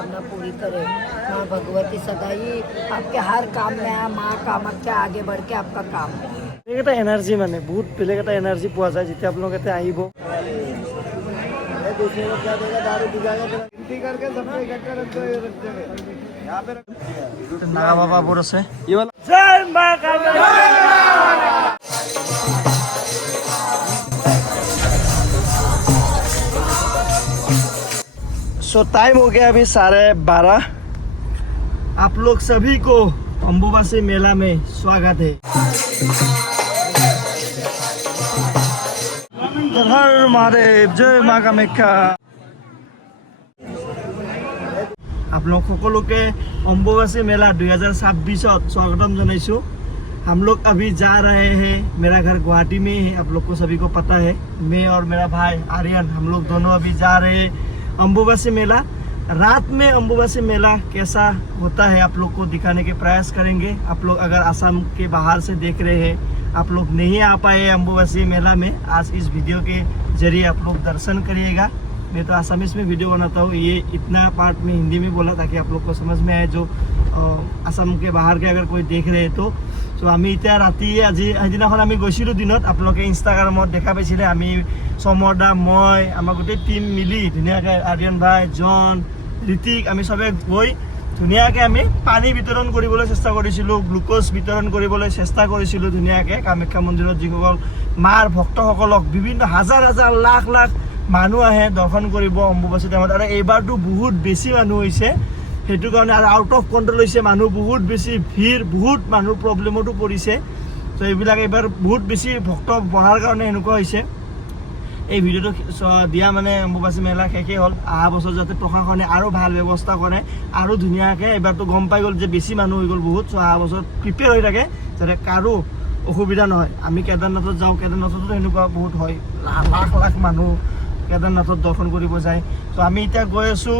मनोकामना पूरी करे। माँ भगवती सदा ही आपके हर काम में माँ कामाख्या आगे बढ़ के आपका काम करे। এটা এনার্জি মানে বহুত বেলেগ এটা এনার্জি পোৱা যায় যেতিয়া আপোনালোক ইয়াতে আহিব। নাগা বাবাবোৰ আছে। জয় মা सो टाइम हो गया अभी 12:30। आप लोग सभी को अम्बुबासी मेला में स्वागत है। हर महादेव, जय माँ कामाख्या। आप लोग সকলোকে अम्बुबासी मेला 2026 स्वागतम जनाइछु। हम लोग अभी जा रहे हैं, मेरा घर गुवाहाटी में है, आप लोग को सभी को पता है। मैं और मेरा भाई आर्यन हम लोग दोनों अभी जा रहे हैं अम्बुबासी मेला। रात में अम्बुबासी मेला कैसा होता है आप लोग को दिखाने के प्रयास करेंगे। आप लोग अगर असम के बाहर से देख रहे हैं, आप लोग नहीं आ पाए अम्बुबासी मेला में, आज इस वीडियो के जरिए आप लोग दर्शन करिएगा। मैं तो आसामीज में वीडियो बनाता हूँ, ये इतना पार्ट में हिंदी में बोला ताकि आप लोग को समझ में आए जो असम के बाहर के अगर कोई देख रहे तो। सो আমি এতিয়া ৰাতি আজি সেইদিনাখন আমি গৈছিলোঁ দিনত, আপোনালোকে ইনষ্টাগ্ৰামত দেখা পাইছিলে। আমি সমৰদা, মই, আমাৰ গোটেই টিম মিলি ধুনীয়াকৈ আৰ্যন ভাই, জন, ঋতিক আমি চবে গৈ ধুনীয়াকৈ আমি পানী বিতৰণ কৰিবলৈ চেষ্টা কৰিছিলোঁ, গ্লুক'জ বিতৰণ কৰিবলৈ চেষ্টা কৰিছিলোঁ ধুনীয়াকৈ কামাখ্যা মন্দিৰত যিসকল মাৰ ভক্তসকলক বিভিন্ন হাজাৰ হাজাৰ লাখ লাখ মানুহ আহে দৰ্শন কৰিব অম্বুবাচী টাইমত। আৰু এইবাৰতো বহুত বেছি মানুহ হৈছে, সেইটো কাৰণে আৰু আউট অফ কণ্ট্ৰল হৈছে মানুহ, বহুত বেছি ভিৰ, বহুত মানুহ প্ৰব্লেমতো পৰিছে। তো এইবিলাক এইবাৰ বহুত বেছি ভক্ত বঢ়াৰ কাৰণে এনেকুৱা হৈছে। এই ভিডিঅ'টো দিয়া মানে অম্বুবাচী মেলা শেষেই হ'ল, অহা বছৰ যাতে প্ৰশাসনে আৰু ভাল ব্যৱস্থা কৰে আৰু ধুনীয়াকৈ। এইবাৰতো গম পাই গ'ল যে বেছি মানুহ হৈ গ'ল বহুত। অহা বছৰ প্ৰিপেয়াৰ হৈ থাকে যাতে কাৰো অসুবিধা নহয়। আমি কেদাৰনাথত যাওঁ, কেদাৰনাথতো এনেকুৱা বহুত হয়, লাখ লাখ মানুহ কেদাৰনাথত দৰ্শন কৰিব যায়। তো আমি এতিয়া গৈ আছোঁ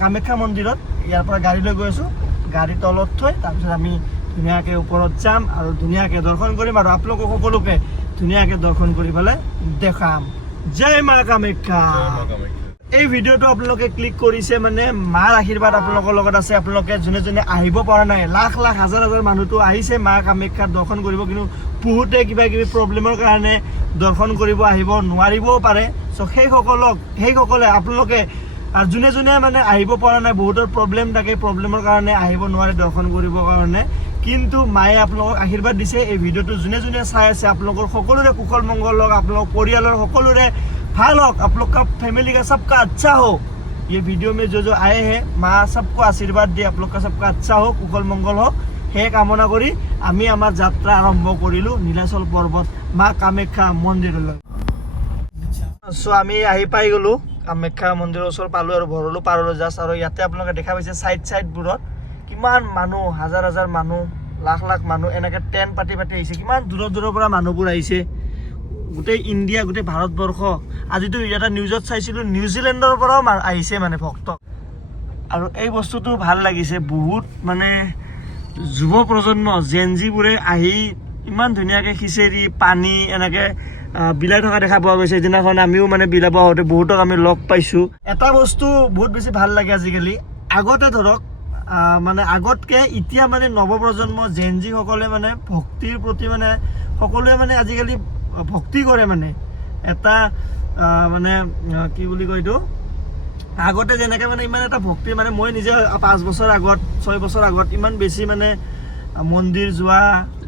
কামাখ্যা মন্দিৰত, ইয়াৰ পৰা গাড়ী লৈ গৈ আছোঁ, গাড়ী তলত থৈ তাৰপিছত আমি ধুনীয়াকৈ ওপৰত যাম আৰু ধুনীয়াকৈ দৰ্শন কৰিম আৰু আপোনালোকক সকলোকে ধুনীয়াকৈ দৰ্শন কৰি পেলাই দেখাম। জয় মা কামাখ্যা। এই ভিডিঅ'টো আপোনালোকে ক্লিক কৰিছে মানে মাৰ আশীৰ্বাদ আপোনালোকৰ লগত আছে। আপোনালোকে যোনে যোনে আহিব পৰা নাই, লাখ লাখ হাজাৰ হাজাৰ মানুহটো আহিছে মা কামাখ্যাত দৰ্শন কৰিব, কিন্তু বহুতে কিবা কিবি প্ৰব্লেমৰ কাৰণে দৰ্শন কৰিব আহিব নোৱাৰিবও পাৰে। চ' সেইসকলে আপোনালোকে যোনে যোনে মানে আহিব পৰা নাই, বহুতৰ প্ৰব্লেম থাকে, প্ৰব্লেমৰ কাৰণে আহিব নোৱাৰে দৰ্শন কৰিবৰ কাৰণে, কিন্তু মায়ে আপোনালোকক আশীৰ্বাদ দিছে। এই ভিডিঅ'টো যোনে যোনে চাই আছে আপোনালোকৰ সকলোৰে কুশল মংগল হওক, আপোনালোকৰ পৰিয়ালৰ সকলোৰে ভাল হওক, आप लोग का फैमिली का सबका अच्छा हो। ये वीडियो में जो आए हैं माँ सबको आशीर्वाद দিয়ে, आप लोग का सबका अच्छा हो, কুশল মংগল হওক, সেই কামনা কৰি আমি আমাৰ যাত্ৰা আৰম্ভ কৰিলোঁ নীলাচল পৰ্বত মা কামাখ্যা মন্দিৰলৈ। চ' আমি আহি পাই গ'লোঁ কামাখ্যা মন্দিৰৰ ওচৰ পালোঁ আৰু ভৰলোঁ পাৰলোঁ জাষ্ট। আৰু ইয়াতে আপোনালোকে দেখা পাইছে চাইডবোৰত কিমান মানুহ, হাজাৰ হাজাৰ মানুহ, লাখ লাখ মানুহ এনেকৈ টেণ্ট পাতি আহিছে। কিমান দূৰৰ দূৰৰ পৰা মানুহবোৰ আহিছে, গোটেই ইণ্ডিয়া, গোটেই ভাৰতবৰ্ষ। আজিতো এটা নিউজত চাইছিলোঁ নিউজিলেণ্ডৰ পৰাও আহিছে মানে ভক্ত। আৰু এই বস্তুটো ভাল লাগিছে, বহুত মানে যুৱ প্ৰজন্ম জেনজিবোৰে আহি ইমান ধুনীয়াকৈ খিচিৰি পানী এনেকৈ বিলাই থকা দেখা পোৱা গৈছে। সেইদিনাখন আমিও মানে বিলাব আহোঁতে বহুতক আমি লগ পাইছোঁ। এটা বস্তু বহুত বেছি ভাল লাগে আজিকালি, আগতে ধৰক মানে আগতকৈ এতিয়া মানে নৱপ্ৰজন্ম জেনজিসকলে মানে ভক্তিৰ প্ৰতি মানে সকলোৱে মানে আজিকালি ভক্তি কৰে। মানে এটা মানে কি বুলি কয় এইটো, আগতে যেনেকৈ মানে ইমান এটা ভক্তি মানে মই নিজে 5 বছৰ আগত 6 বছৰ আগত ইমান বেছি মানে মন্দিৰ যোৱা,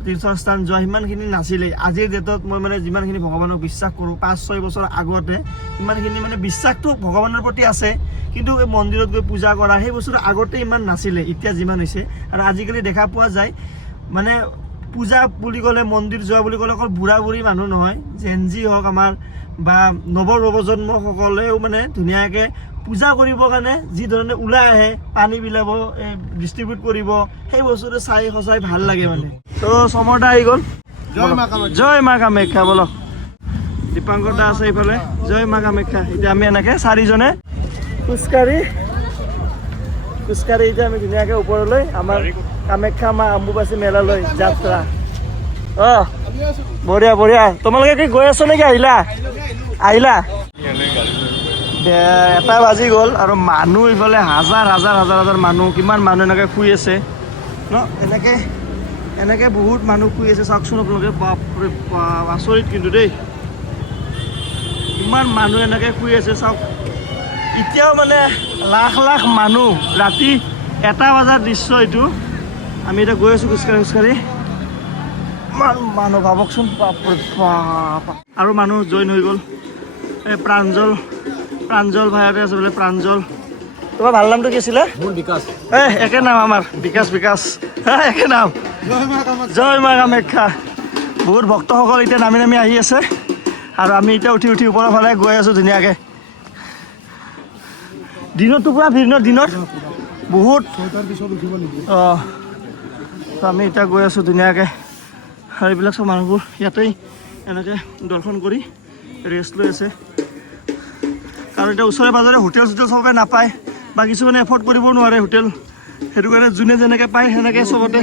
তীৰ্থস্থান যোৱা সিমানখিনি নাছিলেই। আজিৰ ডেটত মই মানে যিমানখিনি ভগৱানক বিশ্বাস কৰোঁ, 5-6 বছৰ আগতে ইমানখিনি মানে বিশ্বাসটো ভগৱানৰ প্ৰতি আছে, কিন্তু এই মন্দিৰত গৈ পূজা কৰা সেই বস্তুটো আগতে ইমান নাছিলে, এতিয়া যিমান হৈছে। আৰু আজিকালি দেখা পোৱা যায় মানে পূজা বুলি ক'লে, মন্দিৰ যোৱা বুলি ক'লে অকল বুঢ়া বুঢ়ী মানুহ নহয়, জেনজি হওক আমাৰ বা নৱপ্ৰজন্মসকলেও মানে ধুনীয়াকৈ পূজা কৰিবৰ কাৰণে যি ধৰণে ওলাই আহে, পানী বিলাব, ডিষ্ট্ৰিবিউট কৰিব, সেই বস্তুটো চাই সঁচাই ভাল লাগে মানে। তো সমৰদা আহি গ'ল, জয় মা কামাখ্যা বলো। দীপাংকৰ দা আছে এইফালে, জয় মা কামাখ্যা। এতিয়া আমি এনেকৈ 4জনে খোজকাঢ়ি এতিয়া আমি ধুনীয়াকৈ ওপৰলৈ আমাৰ কামাখ্যা মা অম্বুবাচী মেলালৈ যাত্ৰা। বঢ়িয়া বঢ়িয়া। তোমালোকে কি গৈ আছো নেকি? আহিলা এটা বাজি গ'ল আৰু মানুহ ইফালে হাজাৰ হাজাৰ হাজাৰ হাজাৰ মানুহ, কিমান মানুহ এনেকৈ শুই আছে ন, এনেকৈ বহুত মানুহ শুই আছে। চাওকচোন আপোনালোকে, বাপৰে বাপ, আচৰিত কিন্তু দেই, ইমান মানুহ এনেকৈ শুই আছে চাওক। এতিয়াও মানে লাখ লাখ মানুহ, ৰাতি 1 বজাৰ দৃশ্য এইটো। আমি এতিয়া গৈ আছোঁ খোজকাঢ়ি। ইমান মানুহ ভাবকচোন, বাপৰে বাপ। আৰু মানুহ জইন হৈ গ'ল। এই প্ৰাঞ্জল ভাইতে আছে বোলে, প্ৰাঞ্জল। তোমাৰ ভাল নামটো কি আছিলে? মোৰ বিকাশ। একে নাম আমাৰ, বিকাশ একে নাম। জয় মা কামাখ্যা। বহুত ভক্তসকল এতিয়া নামি নামি আহি আছে আৰু আমি এতিয়া উঠি ওপৰৰ ফালে গৈ আছোঁ ধুনীয়াকৈ। দিনততো পুৰা ভিৰ ন, দিনত বহুত। অঁ, আমি এতিয়া গৈ আছোঁ ধুনীয়াকৈ। আৰু এইবিলাক চব মানুহবোৰ ইয়াতেই এনেকৈ দৰ্শন কৰি ৰেষ্ট লৈ আছে, কাৰণ এতিয়া ওচৰে পাঁজৰে হোটেল চবে নাপায়, বা কিছুমানে এফৰ্ড কৰিব নোৱাৰে হোটেল। সেইটো কাৰণে যোনে যেনেকৈ পায় সেনেকৈ চবতে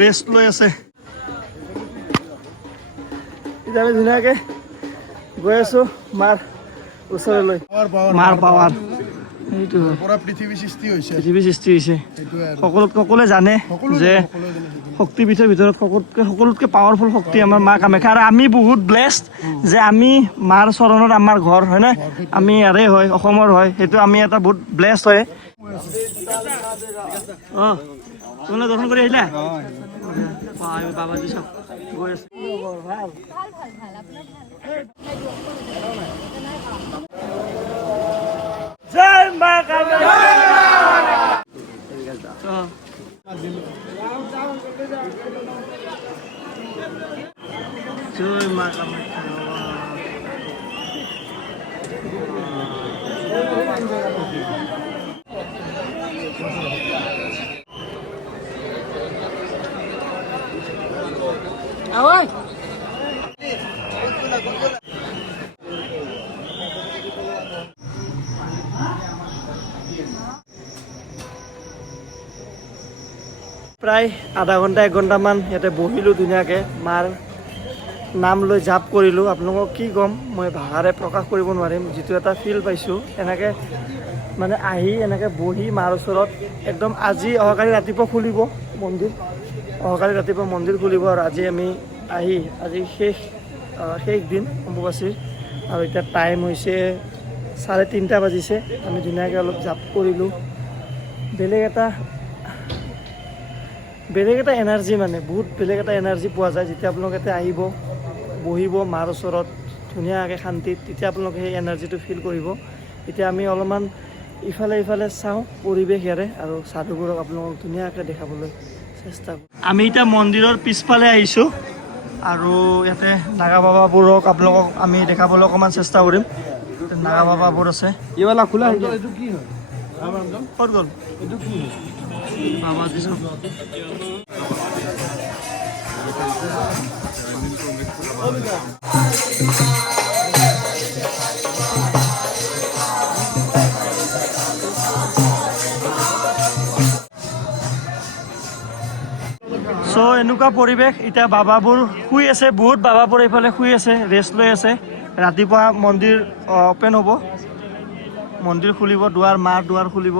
ৰেষ্ট লৈ আছে। এতিয়া আমি ধুনীয়াকৈ গৈ আছোঁ মাৰ ওচৰলৈ। মাৰ পাৱাৰ সেইটো পৃথিৱী সৃষ্টি হৈছে। সকলোৱে জানে যে শক্তিপীঠৰ ভিতৰত সকলোতকৈ পাৱাৰফুল শক্তি আমাৰ মা কামাখ্যা। আৰু আমি বহুত ব্লেছড যে আমি মাৰ চৰণত আমাৰ ঘৰ, হয়নে? আমি ইয়াৰে হয়, অসমৰ হয়, সেইটো আমি এটা বহুত ব্লেছড হয়। অঁ, তোমালোকে দৰ্শন কৰি আহিলা? বাবাজী চাওক গৈ আছে। জয় মা কামাখ্যা। জয় মা কামাখ্যা। প্ৰায় আধা ঘণ্টা 1 ঘণ্টামান ইয়াতে বহিলোঁ ধুনীয়াকৈ, মাৰ নাম লৈ জাপ কৰিলোঁ। আপোনালোকক কি ক'ম, মই ভাষাৰে প্ৰকাশ কৰিব নোৱাৰিম যিটো এটা ফিল পাইছোঁ। এনেকৈ মানে আহি এনেকৈ বহি মাৰ ওচৰত একদম। অহাকালি ৰাতিপুৱা খুলিব মন্দিৰ, মন্দিৰ খুলিব। আৰু আজি শেষ দিন অম্বুবাচীৰ। আৰু এতিয়া টাইম হৈছে 3:30 বাজিছে। আমি ধুনীয়াকৈ অলপ জাপ কৰিলোঁ। বেলেগ এটা এনাৰ্জি, মানে বহুত বেলেগ এটা এনাৰ্জি পোৱা যায় যেতিয়া আপোনালোকে ইয়াতে আহিব, বহিব মাৰ ওচৰত ধুনীয়াকৈ শান্তিত, তেতিয়া আপোনালোকে সেই এনাৰ্জিটো ফিল কৰিব। এতিয়া আমি অলপমান ইফালে চাওঁ পৰিৱেশ ইয়াৰে, আৰু সাধুবোৰক আপোনালোকক ধুনীয়াকৈ দেখাবলৈ চেষ্টা কৰোঁ। আমি এতিয়া মন্দিৰৰ পিছফালে আহিছোঁ, আৰু ইয়াতে নাগা বাবাবোৰক আপোনালোকক আমি দেখাবলৈ অকণমান চেষ্টা কৰিম। নাগা বাবাবোৰ আছে। এইটো কি হয়? ক'ত গ'ল বাবাজী চাওক। চ' এনেকুৱা পৰিৱেশ। এতিয়া বাবাবোৰ শুই আছে, বহুত বাবাবোৰ এইফালে শুই আছে, ৰেষ্ট লৈ আছে। ৰাতিপুৱা মন্দিৰ অ'পেন হ'ব, মন্দিৰ খুলিব, মাৰ দুৱাৰ খুলিব।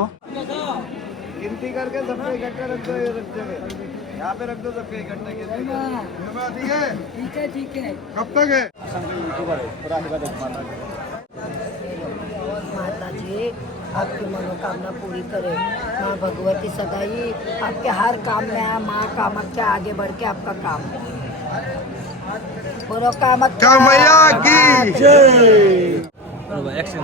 गिनती करके सबको इकट्ठा रख दो, ये रख जगह यहाँ पे रख दो सबको इकट्ठा। ठीक है। कब तक है? माता जी आपकी मनोकामना पूरी करे। माँ भगवती सदाई आपके हर काम में है। माँ कामाख्या आगे बढ़ के आपका काम बोलो। कामाख्या की एक्शन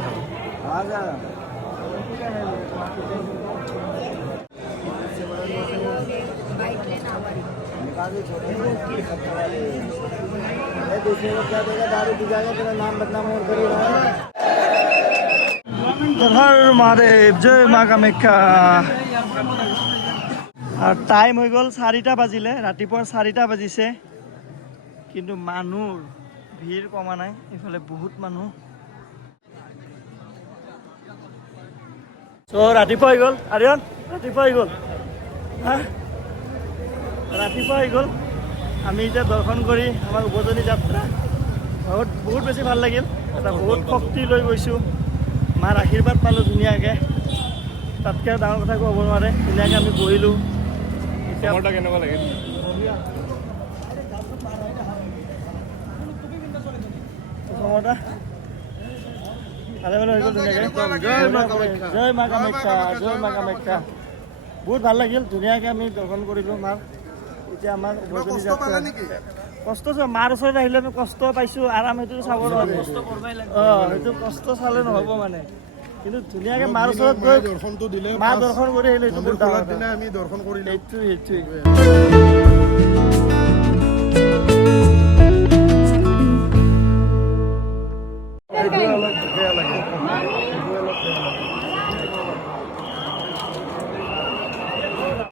হৰ মহাদেৱ, জয় মা কামাখ্যা। আৰু টাইম হৈ গ'ল 4টা বাজিলে, ৰাতিপুৱা 4টা বাজিছে, কিন্তু মানুহৰ ভিৰ কমা নাই। এইফালে বহুত মানুহ। চ' ৰাতিপুৱা হৈ গ'ল, আৰিয়ান ৰাতিপুৱা হৈ গ'ল, ৰাতিপুৱা হৈ গ'ল। আমি এতিয়া দৰ্শন কৰি আমাৰ উভতনি যাত্ৰা বহুত বেছি ভাল লাগিল। এটা বহুত শক্তি লৈ গৈছোঁ মাৰ আশীৰ্বাদ পালোঁ ধুনীয়াকৈ তাতকৈ ডাঙৰ কথা ক'ব নোৱাৰে ধুনীয়াকৈ আমি বহিলোঁ এতিয়া কেনেকুৱা লাগিল সমতা ভালে ভালে হৈ গ'ল ধুনীয়াকৈ জয় মা কামাখ্যা জয় মা কামাখ্যা বহুত ভাল লাগিল ধুনীয়াকৈ আমি দৰ্শন কৰিলোঁ মাৰ এতিয়া আমাৰ কষ্ট মাৰ ওচৰত আহিলে আমি কষ্ট পাইছোঁ আৰাম সেইটো চাব নোৱাৰোঁ অঁ সেইটো কষ্ট চালে নহ'ব মানে কিন্তু ধুনীয়াকৈ মাৰ ওচৰত গৈ দৰ্শনটো দিলে মা দৰ্শন কৰি আহিলে সেইটো বহুত ডাঙৰ কথা। আমি দৰ্শন কৰিলোঁ সেইটোৱে